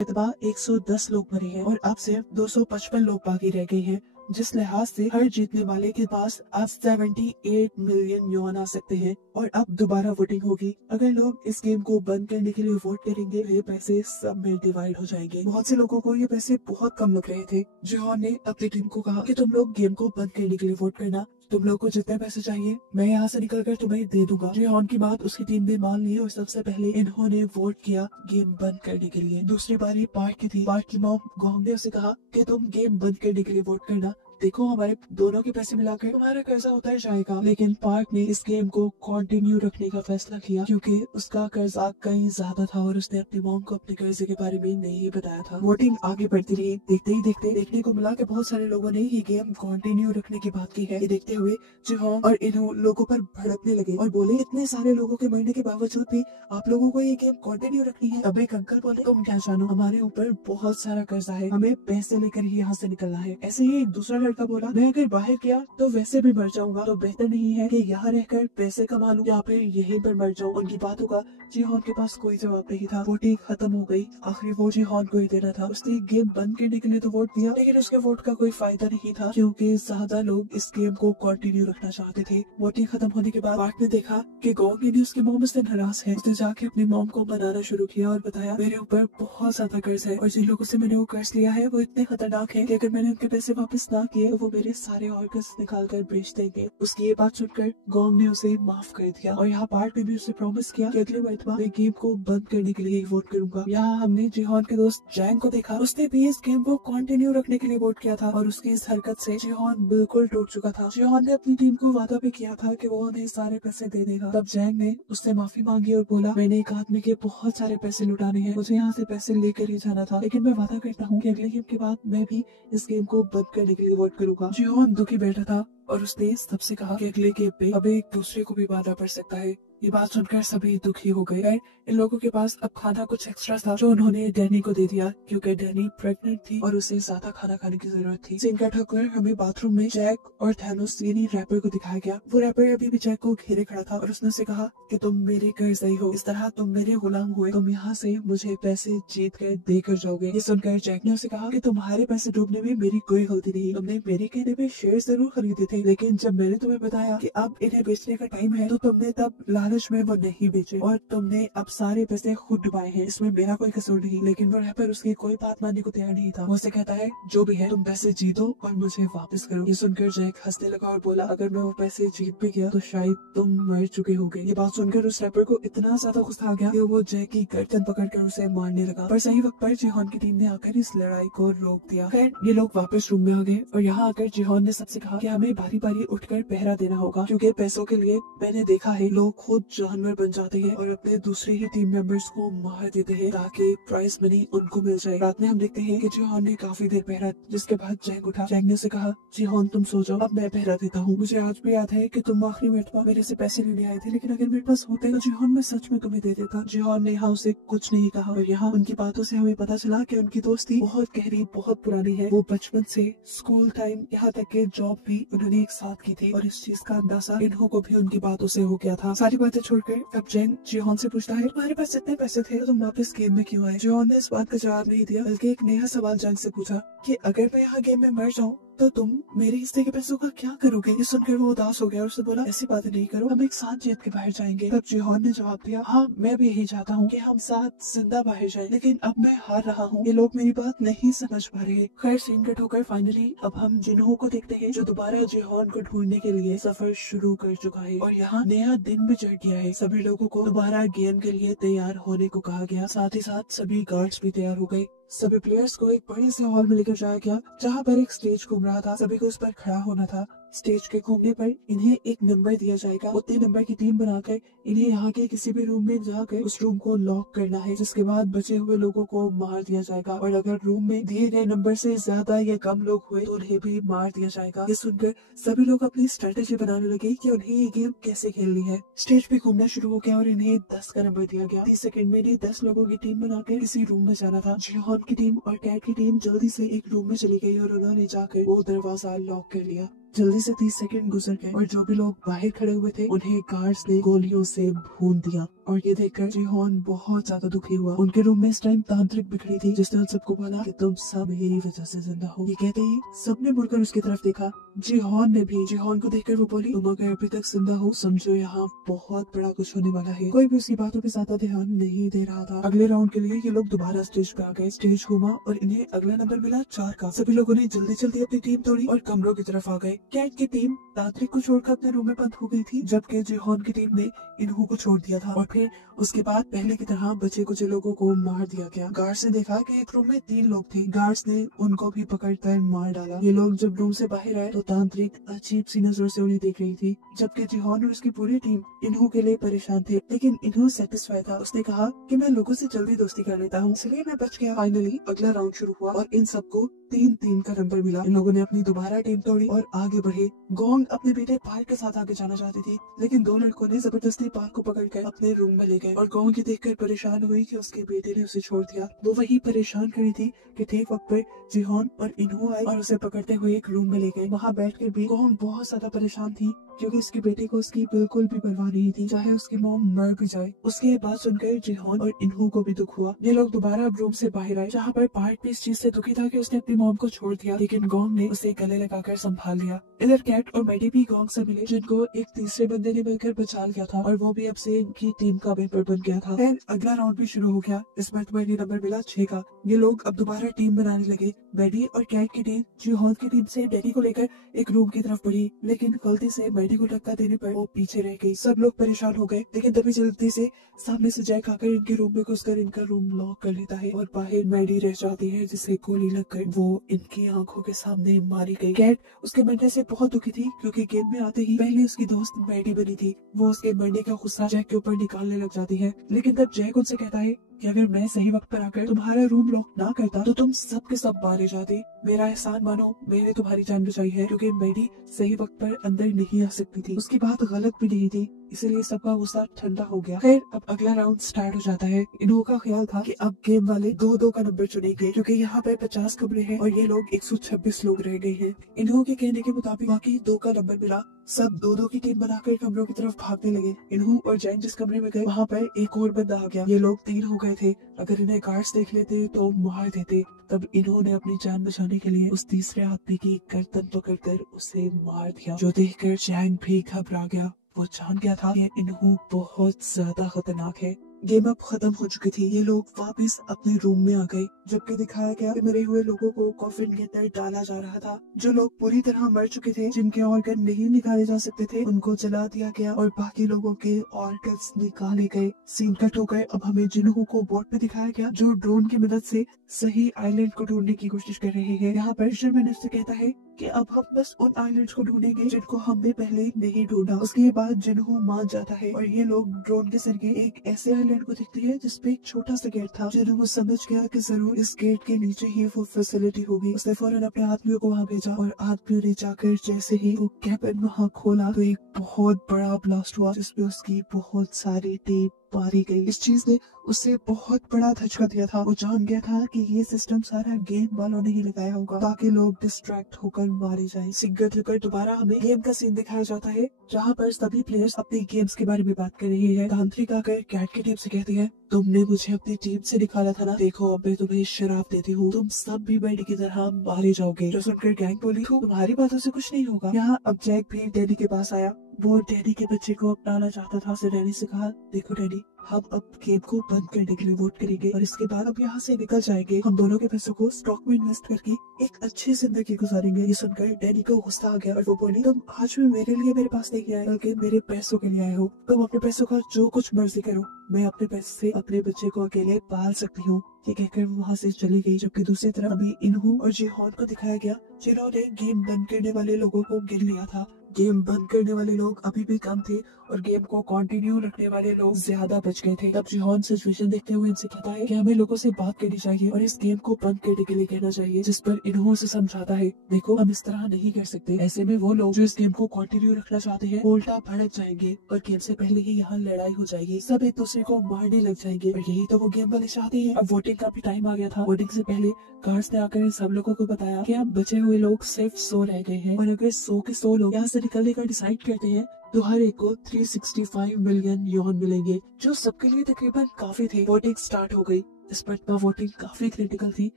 इतबा 110 लोग मरे हैं और अब सिर्फ 255 लोग बाकी रह गए हैं। जिस लिहाज से हर जीतने वाले के पास अब 78 मिलियन युआन आ सकते हैं और अब दोबारा वोटिंग होगी। अगर लोग इस गेम को बंद करने के लिए वोट करेंगे, ये पैसे सब में डिवाइड हो जाएंगे। बहुत से लोगों को ये पैसे बहुत कम लग रहे थे। जिहोन ने अपनी टीम को कहा कि तुम लोग गेम को बंद करने के लिए वोट करना, तुम लोग को जितने पैसे चाहिए मैं यहाँ से निकल कर तुम्हें दे दूंगा। जिहोन की बात उसकी टीम ने मान ली और सबसे पहले इन्होंने वोट किया गेम बंद करने के लिए। दूसरी बारी पार्क की थी। पार्क की मॉम गोंग ने उसे कहा कि तुम गेम बंद करने के लिए वोट करना, देखो हमारे दोनों के पैसे मिलाकर तुम्हारा कर्जा उतर जाएगा। लेकिन पार्क ने इस गेम को कंटिन्यू रखने का फैसला किया क्योंकि उसका कर्जा कहीं ज्यादा था और उसने अपनी मॉम को अपने कर्जे के बारे में नहीं बताया था। वोटिंग आगे बढ़ती रही। देखते ही देखते देखने को मिला कि बहुत सारे लोगों ने ये गेम कंटिन्यू रखने की बात की है। ये देखते हुए जिहोन और इन लोगों पर भड़कने लगे और बोले, इतने सारे लोगों के मरने के बावजूद भी आप लोगों को ये गेम कंटिन्यू रखनी है। अब एक अंकल बोले, तुम क्या जानो, हमारे ऊपर बहुत सारा कर्जा है, हमें पैसे लेकर ही यहाँ से निकलना है। ऐसे ही एक दूसरा लड़का बोला, मैं अगर बाहर गया तो वैसे भी मर जाऊंगा, तो बेहतर नहीं है कि यहाँ रहकर पैसे कमा लूं या फिर यहीं पर मर जाऊं। उनकी बातों का जिहोन के पास कोई जवाब नहीं था। वोटिंग खत्म हो गई। आखिरी वोट जिहोन को ही देना था। उसने गेम बंद करने के लिए तो वोट दिया, लेकिन उसके वोट का कोई फायदा नहीं था क्योंकि ज्यादा लोग इस गेम को कंटिन्यू रखना चाहते थे। वोटिंग खत्म होने के बाद पार्क ने देखा कि गोंग ने उसकी मॉम से नाराज है। उसने जाके अपनी मॉम को मनाना शुरू किया और बताया, मेरे ऊपर बहुत ज्यादा कर्ज है और जिन लोगों से मैंने वो कर्ज लिया है वो इतने खतरनाक है कि अगर मैंने उनके पैसे वापस ना किए तो वो मेरे सारे ऑर्गन्स निकाल कर बेच देंगे। उसकी ये बात सुनकर गोंग ने उसे माफ कर दिया और यहाँ पार्क ने भी उसे प्रॉमिस किया कि अगले मरतबा मैं गेम को बंद करने के लिए वोट करूंगा। यहाँ हमने जिहोन के दोस्त जैंग को देखा। उसने भी इस गेम को कंटिन्यू रखने के लिए वोट किया था और उसकी इस हरकत से जिहोन बिल्कुल टूट चुका था। जिहोन ने अपनी टीम को वादा भी किया था कि वो उन्हें सारे पैसे दे देगा। तब जैंग ने उससे माफी मांगी और बोला, मैंने एक आदमी के बहुत सारे पैसे लुटाने हैं, मुझे यहाँ से पैसे लेकर ही जाना था, लेकिन मैं वादा करता हूँ कि अगले गेम के बाद मैं भी इस गेम को बंद करने के लिए वोट करूंगा। जिहोन दुखी बैठा था और उसने सबसे कहा कि अगले गेम पे अब एक दूसरे को भी बांधना पड़ सकता है। ये बात सुनकर सभी दुखी हो गए। इन लोगों के पास अब खाना कुछ एक्स्ट्रा था जो उन्होंने डैनी को दे दिया क्योंकि डैनी प्रेग्नेंट थी और उसे ज्यादा खाना खाने की जरूरत थी। सीन कट होकर हमें बाथरूम में जैक और थैनोस यानी रैपर को दिखाया गया। वो रैपर अभी भी जैक को घेरे खड़ा था और उसने उसे कहा कि तुम मेरे कर्जदार हो, इस तरह तुम मेरे गुलाम हुए, तुम यहाँ से मुझे पैसे जीत कर देकर जाओगे। ये सुनकर जैक ने उसे कहा कि तुम्हारे पैसे डूबने में मेरी कोई गलती नहीं, तुमने मेरे कहने पे शेयर जरूर खरीदे थे, लेकिन जब मैंने तुम्हें बताया कि अब इन्हें बेचने का टाइम है तो तुमने तब लालच में वो नहीं बेचे और तुमने अब सारे पैसे खुद डुबाए हैं, इसमें मेरा कोई कसूर नहीं। लेकिन वो रैपर उसकी कोई बात मानने को तैयार नहीं था। वो उसे कहता है, जो भी है तुम पैसे जीतो और मुझे वापस करो। ये सुनकर जैक हंसने लगा और बोला, अगर मैं वो पैसे जीत भी गया तो शायद तुम मर चुके होगे। ये बात सुनकर उस रैपर को इतना ज्यादा गुस्सा आ गया कि वो जैक की गर्दन पकड़कर उसे मारने लगा। पर सही वक्त पर जिहोन की टीम ने आकर इस लड़ाई को रोक दिया। खैर ये लोग वापस रूम में आ गए और यहाँ आकर जिहोन ने सबसे कहा कि हमें बारी बारी उठकर पहरा देना होगा क्योंकि पैसों के लिए मैंने देखा है लोग खुद जानवर बन जाते हैं और अपने दूसरे ही टीम मेंबर्स को मार देते हैं ताकि प्राइज मनी उनको मिल जाए। रात में हम देखते हैं कि जिहोन ने काफी देर पहरा, जिसके बाद जैंग उठा। जैंग ने उसे कहा, जिहोन तुम सो जाओ, अब मैं पहरा देता हूँ। मुझे आज भी याद है कि तुम आखिरी मरतबा मेरे से पैसे लेने आए थे, लेकिन अगर मेरे पास होते तो जिहोन मैं सच में तुम्हें दे देता। जिहोन ने यहाँ उसे कुछ नहीं कहा और यहाँ उनकी बातों से हमें पता चला कि उनकी दोस्ती बहुत गहरी, बहुत पुरानी है। वो बचपन से स्कूल टाइम यहाँ तक के जॉब भी उन्होंने एक साथ की थी और इस चीज का अंदाजा इन्हों को भी उनकी बातों से हो गया था। सारी बातें छोड़कर अब जैंग जिहोन से पूछता है, तुम्हारे पास इतने पैसे थे तो तुम वापस गेम में क्यों आए? जिहोन ने इस बात का जवाब नहीं दिया बल्कि एक नया सवाल जैंग से पूछा कि अगर मैं यहाँ गेम में मर जाऊँ तो तुम मेरे हिस्से के पैसों का क्या करोगे? ये सुनकर वो उदास हो गया और उसने बोला, ऐसी बातें नहीं करो, हम एक साथ जीत के बाहर जाएंगे। तब जिहोन ने जवाब दिया, हाँ मैं भी यही चाहता हूँ कि हम साथ जिंदा बाहर जाएं, लेकिन अब मैं हार रहा हूँ, ये लोग मेरी बात नहीं समझ पा रहे। खैर सीन कट होकर फाइनली अब हम जिन्हों को देखते हैं जो दोबारा जिहोन को ढूंढने के लिए सफर शुरू कर चुका है और यहाँ नया दिन भी चढ़ गया है। सभी लोगों को दोबारा गेम के लिए तैयार होने को कहा गया, साथ ही साथ सभी गार्ड्स भी तैयार हो गए। सभी प्लेयर्स को एक बड़े से हॉल में लेकर जाया गया जहाँ पर एक स्टेज घूम रहा था। सभी को उस पर खड़ा होना था। स्टेज के घूमने पर इन्हें एक नंबर दिया जाएगा। उतने नंबर की टीम बनाकर इन्हें यहाँ के किसी भी रूम में जाकर उस रूम को लॉक करना है, जिसके बाद बचे हुए लोगों को मार दिया जाएगा और अगर रूम में दिए गए नंबर से ज्यादा या कम लोग हुए तो उन्हें भी मार दिया जाएगा। ये सुनकर सभी लोग अपनी स्ट्रेटेजी बनाने लगे कि उन्हें ये गेम कैसे खेलनी है। स्टेज पे घूमना शुरू हो गया और इन्हें 10 का नंबर दिया गया। 30 सेकंड में इन्हें 10 लोगों की टीम बनाकर किसी रूम में जाना था। जिहोन की टीम और कैट की टीम जल्दी से एक रूम में चली गई और उन्होंने जाकर वो दरवाजा लॉक कर लिया। जल्दी से 30 सेकंड गुजर गए और जो भी लोग बाहर खड़े हुए थे उन्हें गार्ड्स ने गोलियों से भून दिया। और ये देखकर जिहोन बहुत ज्यादा दुखी हुआ। उनके रूम में इस टाइम तांत्रिक बिखरी थी जिसने उन सबको बोला कि तुम सब मेरी वजह से जिंदा हो। ये कहते ही सबने मुड़कर उसकी तरफ देखा। जिहोन ने भी। जिहोन को देखकर वो बोली, तुम अगर अभी तक जिंदा हो समझो यहाँ बहुत बड़ा कुछ होने वाला है। कोई भी उसकी बातों पे ज्यादा ध्यान नहीं दे रहा था। अगले राउंड के लिए ये लोग दोबारा स्टेज पे आ गए। स्टेज घूमा और इन्हें अगला नंबर मिला 4 का। सभी लोगों ने जल्दी जल्दी अपनी टीम तोड़ी और कमरों की तरफ आ गए। कैट की टीम तांत्रिक को छोड़कर अपने रूम में बंद हो गई थी, जबकि जिहोन की टीम ने इन्हू को छोड़ दिया था। और फिर उसके बाद पहले की तरह बचे कुछ लोगों को मार दिया गया। गार्ड्स ने देखा कि एक रूम में 3 लोग थे। गार्ड्स ने उनको भी पकड़कर मार डाला। ये लोग जब रूम से बाहर आए तो तांत्रिक अजीब सी नजरों से उन्हें देख रही थी, जबकि जिहोन और उसकी पूरी टीम इन्हू के लिए परेशान थे। लेकिन इन्हू सेटिस्फाई था। उसने कहा कि मैं लोगों से जल्दी दोस्ती कर लेता हूँ, इसलिए मैं बच गया। फाइनली अगला राउंड शुरू हुआ और इन सबको 3-3 का नंबर मिला। इन लोगों ने अपनी दोबारा टीम तोड़ी और आगे बढ़े। गोंग अपने बेटे पार्क के साथ आगे जाना चाहती थी, लेकिन 2 लड़कों ने जबरदस्ती पार्क को पकड़कर अपने रूम में ले गए और गोंग ये देखकर परेशान हुई कि उसके बेटे ने उसे छोड़ दिया। वो वही परेशान खड़ी थी कि ठीक वक्त पे जिहोन और इन्हू आए और उसे पकड़ते हुए एक रूम में ले गए। वहाँ बैठकर भी गोंग बहुत ज्यादा परेशान थी, क्योंकि उसके बेटे को उसकी बिल्कुल भी परवाह नहीं थी, चाहे उसकी मॉम मर भी जाए। उसकी ये बात सुनकर जिहोन और इन्हू को भी दुख हुआ। ये लोग दोबारा रूम से बाहर आए, जहाँ पर पार्क भी इस चीज से दुखी था कि उसने अपनी मॉम को छोड़ दिया, लेकिन गोंग ने उसे गले लगाकर संभाल लिया। इधर कैट और मैडी भी गोंग से मिले, जिनको एक तीसरे बंदे ने मिलकर बचा लिया था और वो भी अब से इनकी टीम का मेंबर बन गया था। फिर अगला राउंड भी शुरू हो गया। इसमें तुम्हें नंबर मिला 6 का। ये लोग अब दोबारा टीम बनाने लगे। मैडी और कैट की टीम जिहोन की टीम से मैडी को लेकर एक रूम की तरफ बढ़ी, लेकिन गलती से मैडी को धक्का देने पर वो पीछे रह गई। सब लोग परेशान हो गए, लेकिन तभी जल्दी से सामने से जैक आकर इनके रूम में घुसकर इनका रूम लॉक कर लेता है और बाहर मैडी रह जाती है, जिसे गोली लगकर वो इनकी आंखों के सामने मारी गई। कैट उसके मरने से बहुत दुखी थी, क्योंकि गेम में आते ही पहले उसकी दोस्त मैडी बनी थी। वो उसके मरने का गुस्सा जैक के ऊपर निकालने लग जाती है, लेकिन तब जैक उनसे कहता है कि अगर मैं सही वक्त पर आकर तुम्हारा रूम लॉक ना करता तो तुम सब के सब मारे जाते। मेरा एहसान मानो, मैंने तुम्हारी जान बचाई है, क्योंकि मैडी सही वक्त पर अंदर नहीं आ सकती थी। उसकी बात गलत भी नहीं थी, इसलिए सबका गुस्सा ठंडा हो गया। फिर अब अगला राउंड स्टार्ट हो जाता है। इन्हों का ख्याल था कि अब गेम वाले 2-2 का नंबर चुनेंगे, क्योंकि यहाँ पे 50 कमरे हैं और ये लोग 126 लोग रह गए हैं। इन्हों के कहने के मुताबिक बाकी 2 का नंबर मिला। सब 2-2 की टीम बनाकर कमरों की तरफ भागने लगे। इन्हू और जैन जिस कमरे में गए वहाँ पर एक और बंदा आ गया। ये लोग 3 हो गए थे। अगर इन्हें गार्ड्स देख लेते तो मार देते। तब इन्होंने अपनी जान बचाने के लिए उस तीसरे आदमी की गर्दन पकड़कर उसे मार दिया, जो देखकर जैन भी घबरा गया। वो जान गया था कि इन्हू बहुत ज्यादा खतरनाक है। गेम अब खत्म हो चुकी थी। ये लोग वापस अपने रूम में आ गए, जबकि दिखाया गया कि मरे हुए लोगों को कॉफिन के अंदर डाला जा रहा था। जो लोग पूरी तरह मर चुके थे, जिनके ऑर्गन नहीं निकाले जा सकते थे, उनको जला दिया गया और बाकी लोगों के ऑर्गन्स निकाले गए। सीन कट हो गए। अब हमें जिन्हों को बोट पे दिखाया गया, जो ड्रोन की मदद से सही आइलैंड को ढूंढने की कोशिश कर रहे हैं। यहाँ पर फिशर मिनिस्टर कहता है कि अब हम बस उन आइलैंड्स को ढूंढेंगे जिनको हमने पहले नहीं ढूंढा। उसके बाद जिन्हों मान जाता है और ये लोग ड्रोन के जरिए एक ऐसे आइलैंड को दिखती है जिसपे एक छोटा सा गेट था। जिन्हों समझ गया कि जरूर इस गेट के नीचे ही वो फैसिलिटी होगी। उसने फौरन अपने आदमियों को वहाँ भेजा और आदमियों ने जाकर जैसे ही वो कैबिन वहाँ खोला तो एक बहुत बड़ा ब्लास्ट हुआ, जिसमें उसकी बहुत सारी टीम मारी गई। इस चीज ने उसे बहुत बड़ा धचका दिया था। वो जान गया था कि ये सिस्टम सारा गेम वालों ने ही लगाया होगा, ताकि लोग डिस्ट्रैक्ट होकर मारे जाएं। सिगरेट लेकर दोबारा हमें गेम का सीन दिखाया जाता है, जहाँ पर सभी प्लेयर्स अपनी गेम्स के बारे में बात कर रही है। तांत्रिक आकर कैट की टीम से कहती है, तुमने मुझे अपनी टीम से निकाला था ना, देखो अब मैं तुम्हें शराब देती हूँ, तुम सब भी बैठ की तरह मारे जाओगे। जो सुनकर गैंग बोली, तुम्हारी बातों से कुछ नहीं होगा। यहाँ अब जैक भी डैडी के पास आया। वो डैडी के बच्चे को अपनाना चाहता था। उसने डैडी से कहा, देखो डैडी, हम अब गेम को बंद करने के लिए वोट करेंगे और इसके बाद अब यहाँ से निकल जाएंगे। हम दोनों के पैसों को स्टॉक में इन्वेस्ट करके एक अच्छी जिंदगी गुजारेंगे। ये सुनकर डैडी को गुस्सा आ गया और वो बोली, तुम आज भी मेरे लिए मेरे पास नहीं आए, बल्कि मेरे पैसों के लिए आए हो। तुम अपने पैसों का जो कुछ मर्जी करो, मैं अपने पैसे से अपने बच्चे को अकेले पाल सकती हूँ। ये कहकर वो वहाँ से चली गई। जबकि दूसरी तरफ अभी इन्हू और जिहोन को दिखाया गया, जिन्होंने गेम बंद करने वाले लोगों को गिन लिया था। गेम बंद करने वाले लोग अभी भी कम थे और गेम को कंटिन्यू रखने वाले लोग ज्यादा बच गए थे। तब जिहोन सिचुएशन देखते हुए इनसे कहता है कि हमें लोगों से बात करनी चाहिए और इस गेम को बंद करने के लिए कहना चाहिए। जिस पर इन्हों से समझाता है, देखो हम इस तरह नहीं कर सकते। ऐसे में वो लोग जो इस गेम को कंटिन्यू रखना चाहते हैं उल्टा भड़क जाएंगे और गेम से पहले ही यहाँ लड़ाई हो जाएगी। सब एक दूसरे को मारने लग जाएंगे और यही तो वो गेम वाले चाहते हैं। अब वोटिंग का भी टाइम आ गया था। वोटिंग से पहले गार्ड्स ने आकर सब लोगों को बताया कि अब बचे हुए लोग सिर्फ 100 रह गए हैं और अगर 100 के 100 लोग यहाँ से निकलने का डिसाइड करते हैं तो हर एक को 365 मिलियन यौन मिलेंगे, जो सबके लिए तकरीबन काफी थे। वोटिंग स्टार्ट हो गई। इस पर वोटिंग काफी क्रिटिकल थी,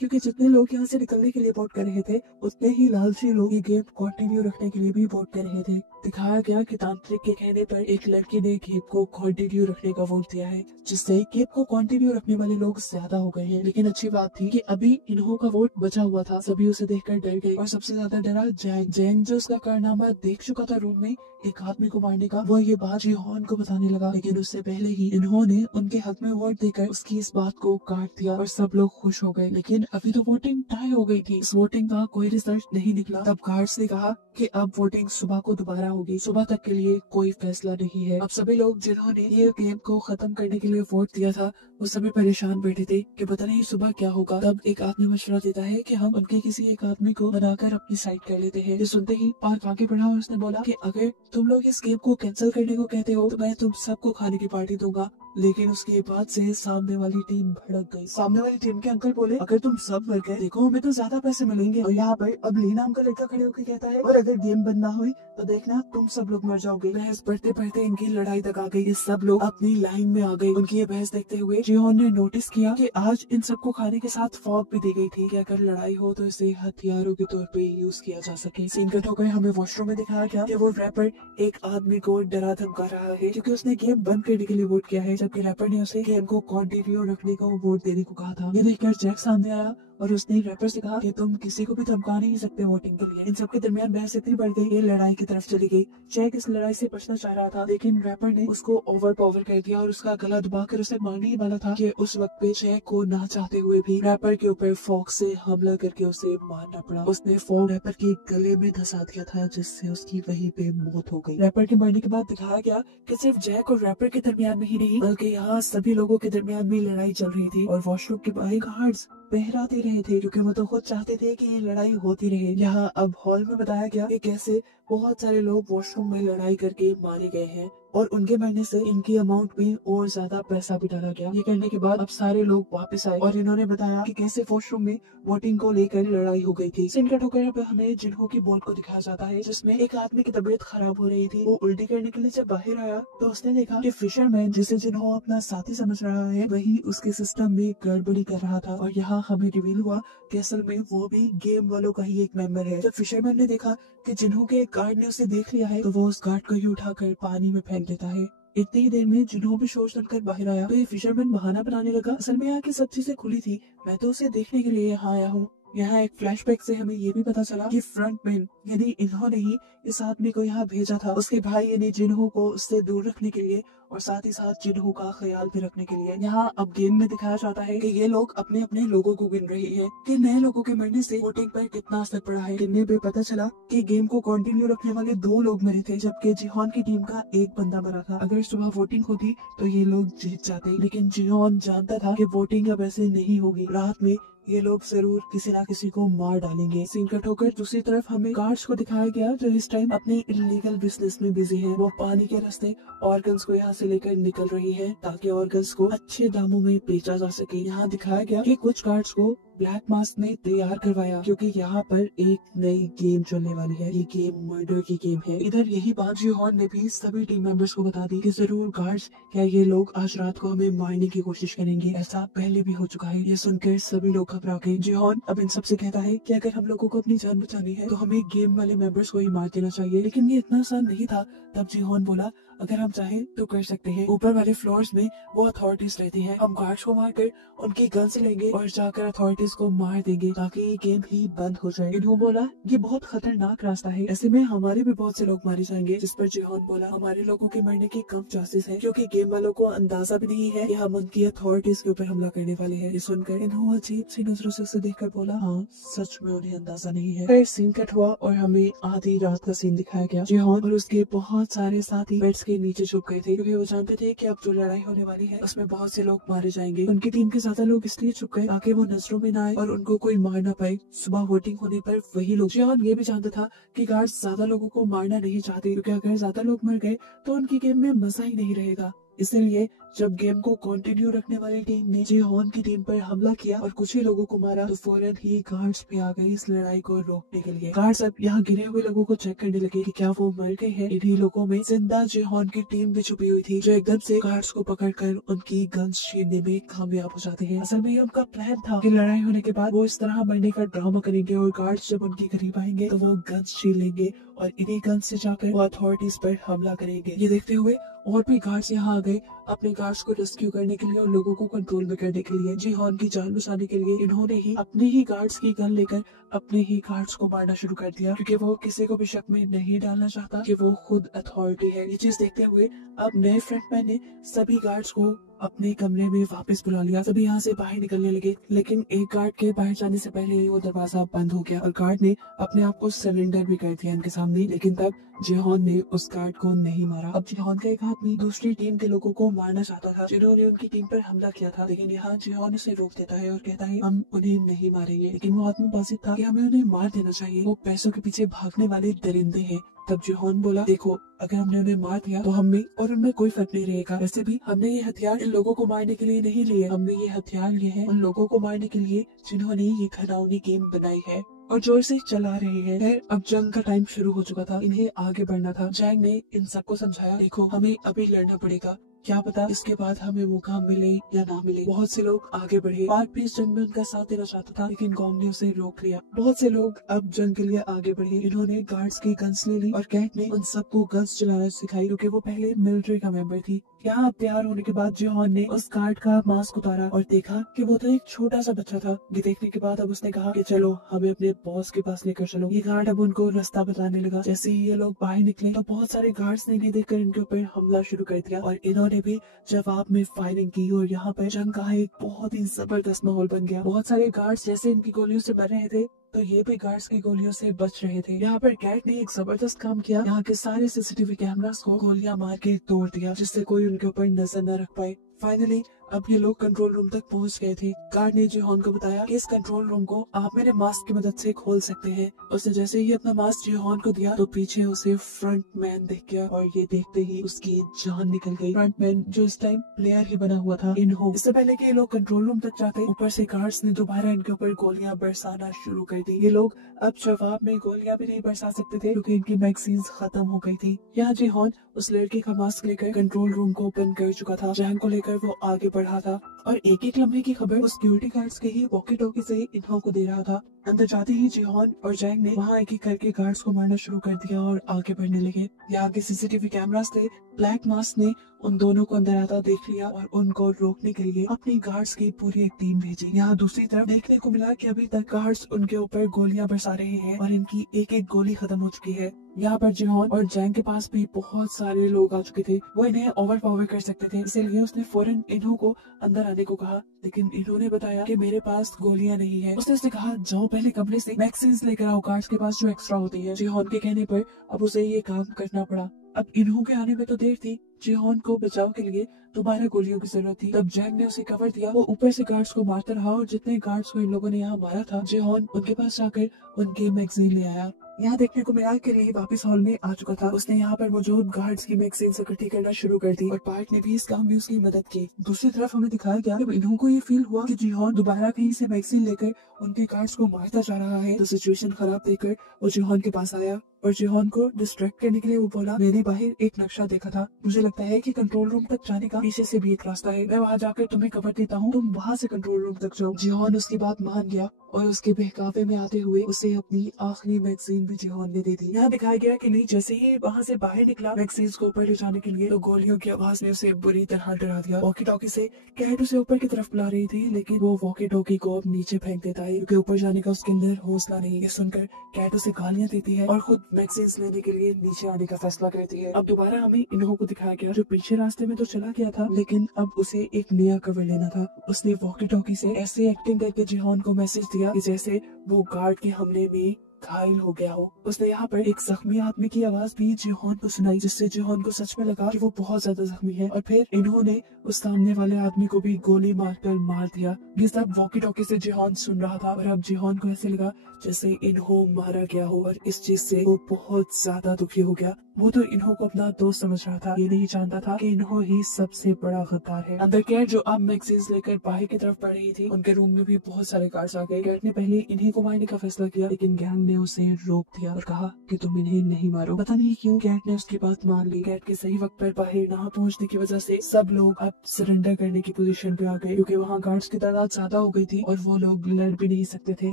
क्योंकि जितने लोग यहाँ से निकलने के लिए वोट कर रहे थे, उतने ही लालची लोग ये गेम कंटिन्यू रखने के लिए भी वोट कर रहे थे। दिखाया गया कि तांत्रिक के कहने पर एक लड़की ने गेम को कंटिन्यू रखने का वोट दिया है, जिससे गेम को कंटिन्यू रखने वाले लोग ज्यादा हो गए हैं। लेकिन अच्छी बात थी कि अभी इन्हों का वोट बचा हुआ था। सभी उसे देखकर डर गए, और सबसे ज्यादा डरा जैंग। जैंग जो उसका कारनामा देख चुका था रूम में एक आदमी को मारने का, वो ये बात जिहोन को बताने लगा। लेकिन उससे पहले ही इन्होंने उनके हक में वोट देकर उसकी इस बात को काट दिया और सब लोग खुश हो गए। लेकिन अभी तो वोटिंग टाई हो गई थी। इस वोटिंग का कोई रिजल्ट नहीं निकला। तब गार्ड्स ने कहा कि अब वोटिंग सुबह को दोबारा होगी। सुबह तक के लिए कोई फैसला नहीं है। अब सभी लोग जिन्होंने ये गेम को खत्म करने के लिए वोट दिया था, वो सभी परेशान बैठे थे कि पता नहीं सुबह क्या होगा। तब एक आदमी मशवरा देता है कि हम उनके किसी एक आदमी को बनाकर अपनी साइड कर लेते हैं। ये सुनते ही पार्क आगे बढ़ा और उसने बोला कि अगर तुम लोग इस गेम को कैंसिल करने को कहते हो तो मैं तुम सबको खाने की पार्टी दूंगा। लेकिन उसके बाद से सामने वाली टीम भड़क गई। सामने वाली टीम के अंकल बोले, अगर तुम सब मर गए, देखो हमें तो ज्यादा पैसे मिलेंगे। और यहाँ पर अब ली नाम का लड़का खड़े होकर कहता है, और अगर गेम बंद ना हुई तो देखना तुम सब लोग मर जाओगे। बहस बढ़ते बढ़ते इनकी लड़ाई तक आ गई। ये सब लोग अपनी लाइन में आ गए। उनकी ये बहस देखते हुए जिहोन ने नोटिस किया कि आज इन सबको खाने के साथ फॉग भी दी गई थी कि अगर लड़ाई हो तो इसे हथियारों के तौर पे यूज किया जा सके। सीन कट होकर हमें वॉशरूम में दिखाया गया कि वो रैपर एक आदमी को डरा धमका रहा है, क्योंकि उसने गेम बंद करने के लिए वोट किया है, जबकि रैपर ने उसे गेम को कंटिन्यू रखने का वोट देने को कहा था। ये देखकर जैक सामने आया और उसने रैपर से कहा कि तुम किसी को भी धमका नहीं सकते वोटिंग के लिए। इन सबके दरमियान बहस इतनी बढ़ गई, ये लड़ाई की तरफ चली गई। जैक इस लड़ाई से बचना चाह रहा था, लेकिन रैपर ने उसको ओवर पावर कर दिया और उसका गला दबाकर उसे मारने ही वाला था कि उस वक्त पे जैक को ना चाहते हुए भी रैपर के ऊपर फॉग से हमला करके उसे मारना पड़ा। उसने फॉग रैपर के गले में धंसा दिया था, जिससे उसकी वहीं पे मौत हो गई। रैपर के मरने के बाद दिखाया गया कि सिर्फ जैक और रैपर के दरमियान में ही नहीं, बल्कि यहाँ सभी लोगों के दरमियान में लड़ाई चल रही थी। और वॉशरूम के बाहर गार्ड्स बहराते रहे थे, क्योंकि वो तो खुद चाहते थे कि ये लड़ाई होती रहे। यहाँ अब हॉल में बताया गया कि कैसे बहुत सारे लोग वॉशरूम में लड़ाई करके मारे गए हैं, और उनके मरने से इनकी अमाउंट में और ज्यादा पैसा भी डाला गया। ये करने के बाद अब सारे लोग वापस आए और इन्होंने बताया कि कैसे वॉशरूम में वोटिंग को लेकर लड़ाई हो गई थी। सीन कट होकर अब हमें जिन्हों की बोर्ड को दिखाया जाता है, जिसमें एक आदमी की तबीयत खराब हो रही थी। वो उल्टी करने के लिए जब बाहर आया तो उसने देखा कि फिशरमैन, जिसे जिन्हों अपना साथी समझ रहा है, वही उसके सिस्टम में गड़बड़ी कर रहा था। और यहाँ हमें रिवील हुआ कि असल में वो भी गेम वालों का ही एक मेंबर है। जब फिशरमैन ने देखा कि जिन्हों के एक गार्ड ने उसे देख लिया है, तो वो उस गार्ड को ही उठाकर पानी में फेंक देता है। इतनी ही देर में जिन्हों भी शोर सुनकर बाहर आया, तो ये फिशरमैन बहाना बनाने लगा, असल में यहाँ की सब चीजें खुली थी, मैं तो उसे देखने के लिए यहाँ आया हूँ। यहाँ एक फ्लैशबैक से हमें ये भी पता चला कि फ्रंटमैन यानी इन्होंने ही इस आदमी को यहाँ भेजा था, उसके भाई यानी जिन्हों को उससे दूर रखने के लिए, और साथ ही साथ जिन्हों का ख्याल भी रखने के लिए। यहाँ अब गेम में दिखाया जाता है कि ये लोग अपने अपने लोगों को गिन रहे हैं कि नए लोगों के मरने से वोटिंग पर कितना असर पड़ा है। गिनने पे पता चला कि गेम को कंटिन्यू रखने वाले 2 लोग मरे थे, जबकि जिहोन की टीम का एक बंदा मरा था। अगर सुबह वोटिंग होती तो ये लोग जीत जाते, लेकिन जिहोन जानता था कि वोटिंग अब ऐसे नहीं होगी। रात में ये लोग जरूर किसी ना किसी को मार डालेंगे। सीन कट होकर दूसरी तरफ हमें गार्ड्स को दिखाया गया, जो इस टाइम अपने इलीगल बिजनेस में बिजी हैं। वो पानी के रास्ते ऑर्गन्स को यहाँ से लेकर निकल रही है, ताकि ऑर्गन्स को अच्छे दामों में बेचा जा सके। यहाँ दिखाया गया कि कुछ गार्ड्स को ब्लैक मास्क ने तैयार करवाया, क्योंकि यहाँ पर एक नई गेम चलने वाली है। ये गेम मर्डर की गेम है। इधर यही बात जिहोन ने भी सभी टीम मेंबर्स को बता दी कि जरूर गार्ड्स, क्या ये लोग आज रात को हमें मारने की कोशिश करेंगे। ऐसा पहले भी हो चुका है। ये सुनकर सभी लोग घबरा गए। जिहोन अब इन सबसे कहता है कि अगर हम लोगों को अपनी जान बचानी है तो हमें गेम वाले मेंबर्स को ही मार देना चाहिए। लेकिन ये इतना आसान नहीं था। तब जिहोन बोला, अगर हम चाहें तो कर सकते हैं। ऊपर वाले फ्लोर्स में वो अथॉरिटीज रहती हैं, हम गार्ड्स को मारकर उनकी गन से लेंगे और जाकर अथॉरिटीज को मार देंगे, ताकि ये गेम ही बंद हो जाए। इन्हों बोला, ये बहुत खतरनाक रास्ता है, ऐसे में हमारे भी बहुत से लोग मारे जाएंगे। जिस पर जिहोन बोला, हमारे लोगों के मरने के कम चांसेस है, क्योंकि गेम वालों को अंदाजा भी नहीं है कि हम उनकी अथॉरिटीज के ऊपर हमला करने वाले हैं। ये सुनकर इन्हों अजीब सी नजरों से उसे देखकर बोला, हाँ सच में उन्हें अंदाजा नहीं है। फिर सीन कट हुआ और हमें आधी रात का सीन दिखाया गया। जिहोन और उसके बहुत सारे साथी बेड्स के नीचे छुप गए थे, क्योंकि वो जानते थे कि अब जो लड़ाई होने वाली है उसमें बहुत से लोग मारे जाएंगे। उनकी टीम के ज्यादा लोग इसलिए छुप गए ताकि वो नजरों में न आए और उनको कोई मार ना पाए। सुबह वोटिंग होने पर वही लोग, जिहोन ये भी जानता था कि गार्ड्स ज्यादा लोगों को मारना नहीं चाहते, क्योंकि अगर ज्यादा लोग मर गए तो उनकी गेम में मजा ही नहीं रहेगा। इसलिए जब गेम को कंटिन्यू रखने वाली टीम ने जिहोन की टीम पर हमला किया और कुछ ही लोगों को मारा तो फौरन ही गार्ड्स भी आ गए इस लड़ाई को रोकने के लिए। गार्ड्स अब यहाँ गिरे हुए लोगों को चेक करने लगे कि क्या वो मर गए हैं। इन्हीं लोगों में जिंदा जिहोन की टीम भी छुपी हुई थी, जो एकदम से गार्ड्स को पकड़कर उनकी गन्स छीनने में कामयाब हो जाते हैं। असल में ये उनका प्लान था कि लड़ाई होने के बाद वो इस तरह मरने का ड्रामा करेंगे और गार्ड्स जब उनके करीब आएंगे तो वो गन्स छीन लेंगे और इन्हीं गन्स से जाकर वो अथॉरिटीज पर हमला करेंगे। ये देखते हुए और भी गार्ड्स यहाँ आ गए अपने गार्ड्स को रेस्क्यू करने के लिए और लोगों को कंट्रोल में करने के लिए। जिहोन की जान बचाने के लिए इन्होंने ही अपने ही गार्ड्स की गन लेकर अपने ही गार्ड्स को मारना शुरू कर दिया, क्योंकि वो किसी को भी शक में नहीं डालना चाहता कि वो खुद अथॉरिटी है। ये चीज देखते हुए अब नए फ्रंटमैन ने सभी गार्ड्स को अपने कमरे में वापस बुला लिया। सभी यहाँ से बाहर निकलने लगे, लेकिन एक गार्ड के बाहर जाने से पहले ही वो दरवाजा बंद हो गया और गार्ड ने अपने आप को सरेंडर भी कर दिया इनके सामने। लेकिन तब जिहोन ने उस गार्ड को नहीं मारा। अब जिहोन का एक आदमी दूसरी टीम के लोगों को मारना चाहता था जिन्होंने उनकी टीम पर हमला किया था, लेकिन यहाँ जिहोन उसे रोक देता है और कहता है हम उन्हें नहीं मारेंगे। लेकिन वो आदमी बाजिद था कि हमें उन्हें मार देना चाहिए, वो पैसों के पीछे भागने वाले दरिंदे हैं। तब जिहोन बोला, देखो अगर हमने उन्हें मार दिया तो हम में और उनमें कोई फर्क नहीं रहेगा। वैसे भी हमने ये हथियार इन लोगों को मारने के लिए नहीं लिए, हमने ये हथियार लिए हैं उन लोगों को मारने के लिए जिन्होंने ये घिनौनी गेम बनाई है और जो इसे चला रहे हैं। फिर अब जंग का टाइम शुरू हो चुका था, इन्हें आगे बढ़ना था। जैंग ने इन सबको समझाया, देखो हमें अभी लड़ना पड़ेगा, क्या पता इसके बाद हमें मौका मिले या ना मिले। बहुत से लोग आगे बढ़े। पार्क भी इस जंग में उनका साथ देना चाहता था, लेकिन गॉन्ग ने उसे रोक लिया। बहुत से लोग अब जंग के लिए आगे बढ़े। इन्होंने गार्ड्स की गन्स ले ली और कैट ने उन सबको गन्स चलाना सिखाई, क्योंकि वो पहले मिलिट्री का मेंबर थी। यहाँ तैयार होने के बाद जिहोन ने उस गार्ड का मास्क उतारा और देखा कि वो तो एक छोटा सा बच्चा था। ये देखने के बाद अब उसने कहा कि चलो हमें अपने बॉस के पास लेकर चलो। ये गार्ड अब उनको रास्ता बताने लगा। जैसे ही ये लोग बाहर निकले तो बहुत सारे गार्ड्स ने इन्हें देखकर इनके ऊपर हमला शुरू कर दिया और इन्होंने भी जवाब में फायरिंग की और यहाँ पर जंग का एक बहुत ही जबरदस्त माहौल बन गया। बहुत सारे गार्ड्स जैसे इनकी गोलियों से मर रहे थे तो ये भी गार्ड्स की गोलियों से बच रहे थे। यहाँ पर कैट ने एक जबरदस्त काम किया, यहाँ के सारे सीसीटीवी कैमरास को गोलियां मार के तोड़ दिया, जिससे कोई उनके ऊपर नजर न रख पाए। फाइनली अब ये लोग कंट्रोल रूम तक पहुंच गए थे। गार्ड ने जिहोन को बताया कि इस कंट्रोल रूम को आप मेरे मास्क की मदद से खोल सकते हैं। उसने जैसे ही अपना मास्क जिहोन को दिया तो पीछे उसे फ्रंट मैन दिख गया और ये देखते ही उसकी जान निकल गई। फ्रंट मैन जो इस टाइम प्लेयर ही बना हुआ था इन्हो। इससे पहले कि ये लोग कंट्रोल रूम तक जाते, ऊपर से गार्ड्स ने दोबारा इनके ऊपर गोलियां बरसाना शुरू कर दी। ये लोग अब जवाब में गोलियां भी नहीं बरसा सकते थे क्योंकि इनकी मैगजीन खत्म हो गई थी। यहाँ जिहोन उस लड़के का मास्क लेकर कंट्रोल रूम को ओपन कर चुका था। जैंग को लेकर वो आगे बढ़ा था और एक एक लम्हे की खबर उस सिक्योरिटी गार्ड्स के ही वॉकी टॉकी से इन्हों को दे रहा था। अंदर जाते ही जिहोन और जैंग ने वहाँ एक एक करके गार्ड्स को मारना शुरू कर दिया और आगे बढ़ने लगे। यहाँ के सीसीटीवी कैमरास थे। ब्लैक मास्क ने उन दोनों को अंदर आता देख लिया और उनको रोकने के लिए अपनी गार्ड्स की पूरी एक टीम भेजी। यहाँ दूसरी तरफ देखने को मिला कि अभी तक गार्ड्स उनके ऊपर गोलियां बरसा रहे हैं और इनकी एक एक गोली खत्म हो चुकी है। यहाँ पर जिहोन और जैंग के पास भी बहुत सारे लोग आ चुके थे, वो इन्हें ओवर पावर कर सकते थे, इसीलिए उसने फौरन इन्हों को अंदर आने को कहा, लेकिन इन्होंने बताया कि मेरे पास गोलियां नहीं है। उसने कहा जाओ पहले कमरे से मैगजीन्स लेकर आओ गार्ड्स के पास जो एक्स्ट्रा होती है। जिहोन के कहने पर अब उसे ये काम करना पड़ा। अब इन्हों के आने में तो देर थी, जिहोन को बचाव के लिए दोबारा गोलियों की जरूरत थी। तब जैंग ने उसे कवर दिया, वो ऊपर से गार्ड्स को मारता रहा और जितने गार्ड्स को इन लोगों ने यहाँ मारा था जिहोन उनके पास जाकर उनके मैगजीन ले आया। यहाँ देखने को मिला कि रे वापस हॉल में आ चुका था। उसने यहाँ पर मौजूद गार्ड्स की मैगजीन इकट्ठी करना शुरू कर दी और पार्क ने भी इस काम में उसकी मदद की। दूसरी तरफ हमें दिखाया गया जब इन्हों को ये फील हुआ कि जिहोन दोबारा कहीं से मैगजीन लेकर उनके गार्ड्स को मारता जा रहा है, तो सिचुएशन खराब देखकर वो जिहोन के पास आया और जिहोन को डिस्ट्रैक्ट करने के लिए वो बोला, मैंने बाहर एक नक्शा देखा था, मुझे लगता है कि कंट्रोल रूम तक जाने का पीछे से भी एक रास्ता है, मैं वहाँ जाकर तुम्हें कवर देता हूँ, तुम वहाँ से कंट्रोल रूम तक जाओ। जिहोन उसकी बात मान गया और उसके बहकावे में आते हुए उसे अपनी आखिरी मैगजीन भी जिहोन ने दे दी। यहाँ दिखाया गया कि नहीं जैसे ही वहाँ से बाहर निकला मैगजीन्स को ऊपर ले जाने के लिए, तो गोलियों की आवाज ने उसे बुरी तरह डरा दिया। वॉकी टॉकी से कैट उसे ऊपर की तरफ बुला रही थी, लेकिन वो वॉकी टॉकी को अब नीचे फेंक देता है क्योंकि ऊपर जाने का उसके अंदर हौसला नहीं है। सुनकर कैट उसे गालियां देती है और खुद मैगजीन्स लेने के लिए नीचे आने का फैसला करती है। अब दोबारा हमें इन्हों को दिखाया गया जो पीछे रास्ते में तो चला गया था, लेकिन अब उसे एक नया कवर लेना था। उसने वॉकी टॉकी से ऐसे एक्टिंग करके जिहोन को मैसेज दिया कि जैसे वो गार्ड के हमले में घायल हो गया हो। उसने यहाँ पर एक जख्मी आदमी की आवाज भी जिहोन को सुनाई, जिससे जिहोन को सच में लगा कि वो बहुत ज्यादा जख्मी है। और फिर इन्होंने उस सामने वाले आदमी को भी गोली मारकर मार दिया। ये सब वॉकी टॉकी से जिहोन सुन रहा था और अब जिहोन को ऐसे लगा जैसे इन्हो मारा गया हो और इस चीज से वो बहुत ज्यादा दुखी हो गया। वो तो इन्हो को अपना दोस्त समझ रहा था, ये नहीं जानता था कि इन्हो ही सबसे बड़ा गद्दार है। अंदर कैट जो अब मैगजीन्स लेकर बाहर की तरफ बढ़ रही थी, उनके रूम में भी बहुत सारे गार्ड्स आ गए। कैट ने पहले इन्हीं को मारने का फैसला किया, लेकिन गैंग ने उसे रोक दिया और कहा कि तुम इन्हें नहीं मारो। पता नहीं क्यों कैट ने उसकी बात मान ली। कैट के सही वक्त पर बाहर ना पहुंचने की वजह से सब लोग अब सरेंडर करने की पोजीशन पे आ गए, क्योंकि वहाँ गार्ड्स की तादाद ज्यादा हो गई थी और वो लोग लड़ भी नहीं सकते थे।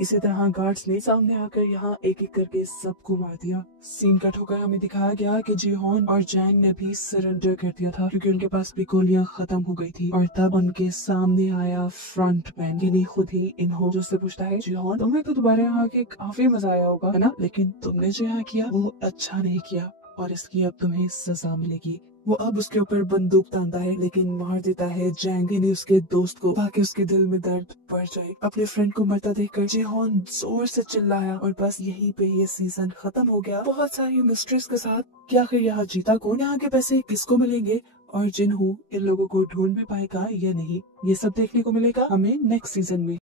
इसी तरह गार्ड्स ने सामने आकर यहाँ एक एक करके सबको मार दिया। सीन कट होकर हमें दिखाया गया कि जिहोन और जैंग ने भी सरेंडर कर दिया था, क्योंकि उनके पास भी गोलियां खत्म हो गई थी। और तब उनके सामने आया फ्रंटमैन, यानी खुद ही इन्हो, जो उससे पूछता है जिहोन तुम्हें तो दोबारा यहाँ आके काफी मजा आया होगा है ना, लेकिन तुमने जो यहाँ किया वो अच्छा नहीं किया और इसकी अब तुम्हें सजा मिलेगी। वो अब उसके ऊपर बंदूक तानता है, लेकिन मार देता है जैंग ने उसके दोस्त को, ताकि उसके दिल में दर्द बढ़ जाए। अपने फ्रेंड को मरता देखकर जिहोन जोर से चिल्लाया और बस यहीं पे ये सीजन खत्म हो गया, बहुत सारी मिस्ट्रीज के साथ। क्या आखिर यहाँ जीता कौन, यहाँ के पैसे किसको मिलेंगे और जिन्हो इन लोगों को ढूंढ भी पाएगा या नहीं, ये सब देखने को मिलेगा हमें नेक्स्ट सीजन में।